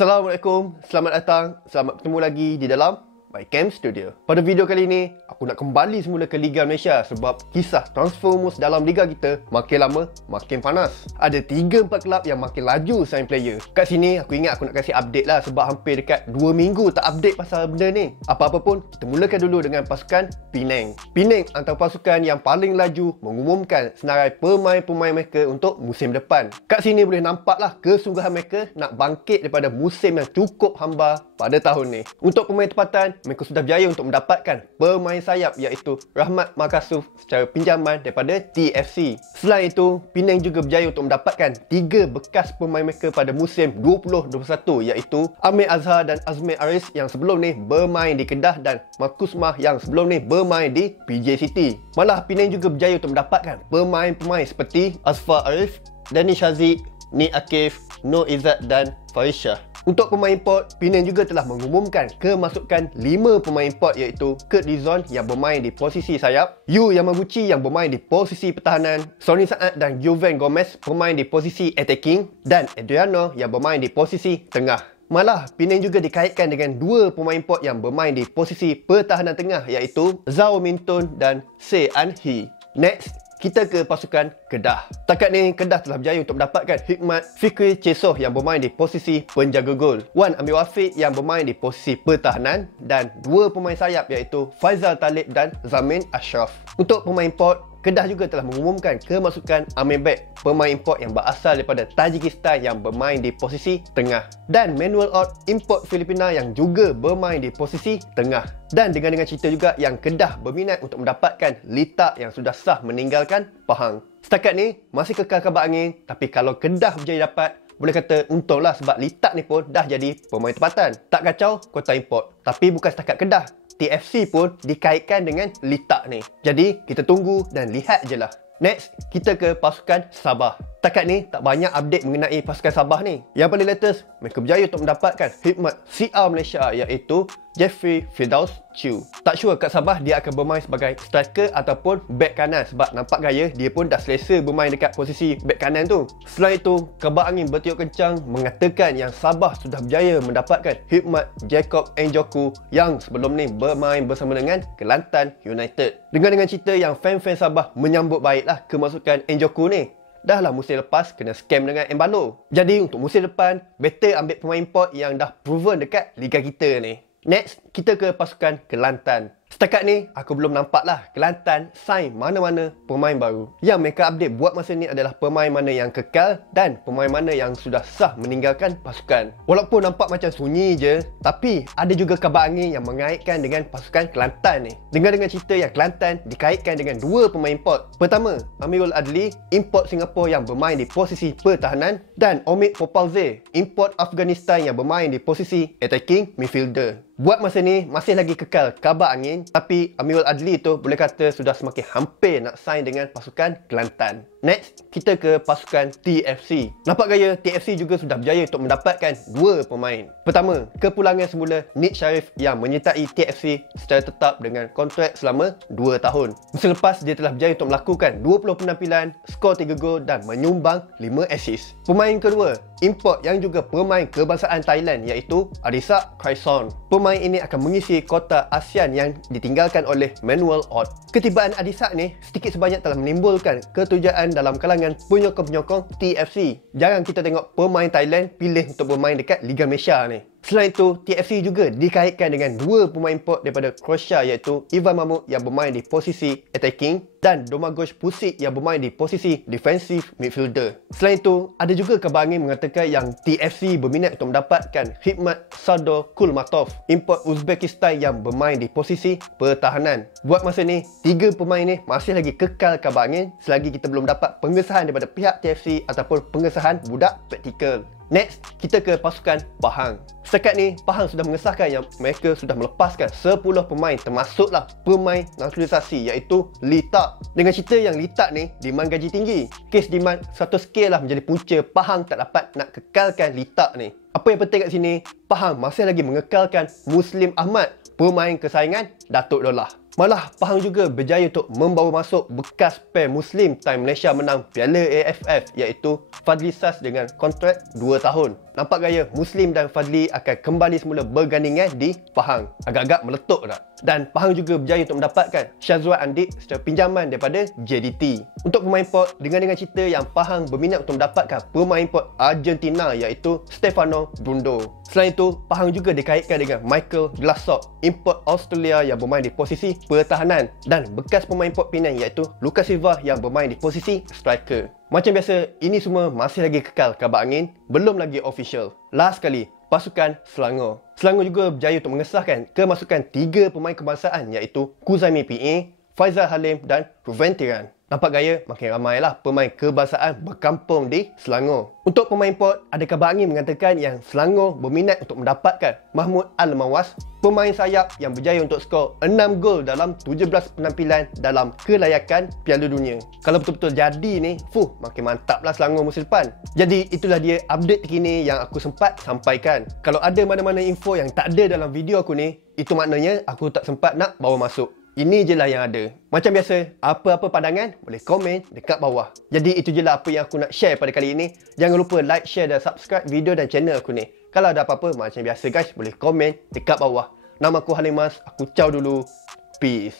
Assalamualaikum, selamat datang, selamat bertemu lagi di dalam My Camp Studio. Pada video kali ini, aku nak kembali semula ke Liga Malaysia sebab kisah transfer rumours dalam Liga kita makin lama makin panas. Ada 3-4 kelab yang makin laju sign player. Kat sini aku ingat aku nak kasih update lah sebab hampir dekat 2 minggu tak update pasal benda ni. Apa-apa pun, kita mulakan dulu dengan pasukan Penang. Penang antara pasukan yang paling laju mengumumkan senarai pemain-pemain mereka untuk musim depan. Kat sini boleh nampak lah kesungguhan mereka nak bangkit daripada musim yang cukup hamba pada tahun ni. Untuk pemain tempatan, mereka sudah berjaya untuk mendapatkan pemain sayap iaitu Rahmat Makasuf secara pinjaman daripada TFC. Selain itu, Penang juga berjaya untuk mendapatkan 3 bekas pemain mereka pada musim 2021 iaitu Amir Azhar dan Azmi Aris yang sebelum ni bermain di Kedah dan Markus Mah yang sebelum ni bermain di PJ City. Malah Penang juga berjaya untuk mendapatkan pemain-pemain seperti Asfar Arif, Danish Haziq, Nik Akif, Nur Izzat dan Farisha. Untuk pemain import, Penang juga telah mengumumkan kemasukan 5 pemain import iaitu Kurt Dizon yang bermain di posisi sayap, Yu Yamaguchi yang bermain di posisi pertahanan, Sonny Saad dan Joven Gomez bermain di posisi attacking dan Adriano yang bermain di posisi tengah. Malah, Penang juga dikaitkan dengan 2 pemain import yang bermain di posisi pertahanan tengah iaitu Zhao Mintun dan Se An Hee. Next, kita ke pasukan Kedah. Setakat ni, Kedah telah berjaya untuk mendapatkan Hikmat Fikri Cesoh yang bermain di posisi penjaga gol, Wan Amir Wafiq yang bermain di posisi pertahanan dan 2 pemain sayap iaitu Faizal Talib dan Zamin Ashraf. Untuk pemain import, Kedah juga telah mengumumkan kemasukan Amir Bek, pemain import yang berasal daripada Tajikistan yang bermain di posisi tengah, dan Manuel Ott, import Filipina yang juga bermain di posisi tengah. Dan dengan cerita juga yang Kedah berminat untuk mendapatkan Lita yang sudah sah meninggalkan Pahang. Setakat ni masih kekal kabar angin, tapi kalau Kedah berjaya dapat, boleh kata untunglah sebab Lita ni pun dah jadi pemain tempatan. Tak kacau kota import. Tapi bukan setakat Kedah, TFC pun dikaitkan dengan Lita ni. Jadi kita tunggu dan lihat je lah. Next, kita ke pasukan Sabah. Setakat ni tak banyak update mengenai pasukan Sabah ni. Yang paling latest, mereka berjaya untuk mendapatkan khidmat CR Malaysia iaitu Jeffrey Firdaus Chew. Tak sure kat Sabah dia akan bermain sebagai striker ataupun back kanan sebab nampak gaya dia pun dah selesa bermain dekat posisi back kanan tu. Selain itu, kabar angin bertiup kencang mengatakan yang Sabah sudah berjaya mendapatkan khidmat Jacob Njoku yang sebelum ni bermain bersama dengan Kelantan United. Dengan cerita yang fan-fan Sabah menyambut baiklah kemasukan Njoku ni. Dah lah musim lepas kena scam dengan Embalo. Jadi untuk musim depan, better ambil pemain import yang dah proven dekat liga kita ni. Next, kita ke pasukan Kelantan. Setakat ni, aku belum nampak lah Kelantan sign mana-mana pemain baru. Yang mereka update buat masa ni adalah pemain mana yang kekal dan pemain mana yang sudah sah meninggalkan pasukan. Walaupun nampak macam sunyi je, tapi ada juga kabar angin yang mengaitkan dengan pasukan Kelantan ni. Dengan cerita yang Kelantan dikaitkan dengan 2 pemain import. Pertama, Amirul Adli, import Singapura yang bermain di posisi pertahanan, dan Omid Popalze, import Afghanistan yang bermain di posisi attacking midfielder. Buat masa ni, masih lagi kekal kabar angin, tapi Amirul Adli tu boleh kata sudah semakin hampir nak sign dengan pasukan Kelantan. Next, kita ke pasukan TFC. Nampak gaya TFC juga sudah berjaya untuk mendapatkan 2 pemain. Pertama, kepulangan semula Nik Sharif yang menyertai TFC secara tetap dengan kontrak selama 2 tahun. Musim lepas, dia telah berjaya untuk melakukan 20 penampilan, skor 3 gol dan menyumbang 5 assist. Pemain kedua, import yang juga pemain kebangsaan Thailand iaitu Adisak Kraison. Pemain ini akan mengisi kota ASEAN yang ditinggalkan oleh Manuel Ott. Ketibaan Adisak ni sedikit sebanyak telah menimbulkan ketujaan dalam kalangan penyokong-penyokong TFC. Jarang kita tengok pemain Thailand pilih untuk bermain dekat Liga Malaysia ni. Selain itu, TFC juga dikaitkan dengan 2 pemain import daripada Croatia iaitu Ivan Mahmud yang bermain di posisi attacking dan Domagoj Pusic yang bermain di posisi defensive midfielder. Selain itu, ada juga kabar angin mengatakan yang TFC berminat untuk mendapatkan khidmat Sardor Kulmatov, import Uzbekistan yang bermain di posisi pertahanan. Buat masa ni, 3 pemain ni masih lagi kekal kabar angin selagi kita belum dapat pengesahan daripada pihak TFC ataupun pengesahan budak praktikal. Next, kita ke pasukan Pahang. Setakat ni, Pahang sudah mengesahkan yang mereka sudah melepaskan 10 pemain termasuklah pemain naturalisasi iaitu Lita. Dengan cerita yang Lita ni demand gaji tinggi. Kes demand 100k lah menjadi punca Pahang tak dapat nak kekalkan Lita ni. Apa yang penting kat sini, Pahang masih lagi mengekalkan Muslim Ahmad, pemain kesayangan Datuk Dolah. Malah Pahang juga berjaya untuk membawa masuk bekas pair Muslim time Malaysia menang Piala AFF iaitu Fadli Sas dengan kontrak 2 tahun. nampak gaya Muslim dan Fadli akan kembali semula bergandingan di Pahang. Agak-agak meletup tak? Dan Pahang juga berjaya untuk mendapatkan Syazwan Andik secara pinjaman daripada JDT. Untuk pemain import, dengan cerita yang Pahang berminat untuk mendapatkan pemain import Argentina iaitu Stefano Brundo. Selain itu, Pahang juga dikaitkan dengan Michael Glassop, import Australia yang bermain di posisi pertahanan, dan bekas pemain import Penang iaitu Lucas Silva yang bermain di posisi striker. Macam biasa, ini semua masih lagi kekal kabar angin, belum lagi official. Last sekali, pasukan Selangor. Selangor juga berjaya untuk mengesahkan kemasukan 3 pemain kebangsaan iaitu Kuzaimi PA, Faizal Halim dan Ruven Tiran. Nampak gaya makin ramailah pemain kebangsaan berkampung di Selangor. Untuk pemain import, ada kabar angin mengatakan yang Selangor berminat untuk mendapatkan Mahmud Al-Mawas, pemain sayap yang berjaya untuk skor 6 gol dalam 17 penampilan dalam kelayakan Piala Dunia. Kalau betul-betul jadi ni, makin mantaplah Selangor musim depan. Jadi itulah dia update terkini yang aku sempat sampaikan. Kalau ada mana-mana info yang tak ada dalam video aku ni, itu maknanya aku tak sempat nak bawa masuk. Ini je lah yang ada. Macam biasa, apa-apa pandangan boleh komen dekat bawah. Jadi itu je lah apa yang aku nak share pada kali ini. Jangan lupa like, share dan subscribe video dan channel aku ni. Kalau ada apa-apa macam biasa guys, boleh komen dekat bawah. Nama aku Halimas, aku ciao dulu. Peace.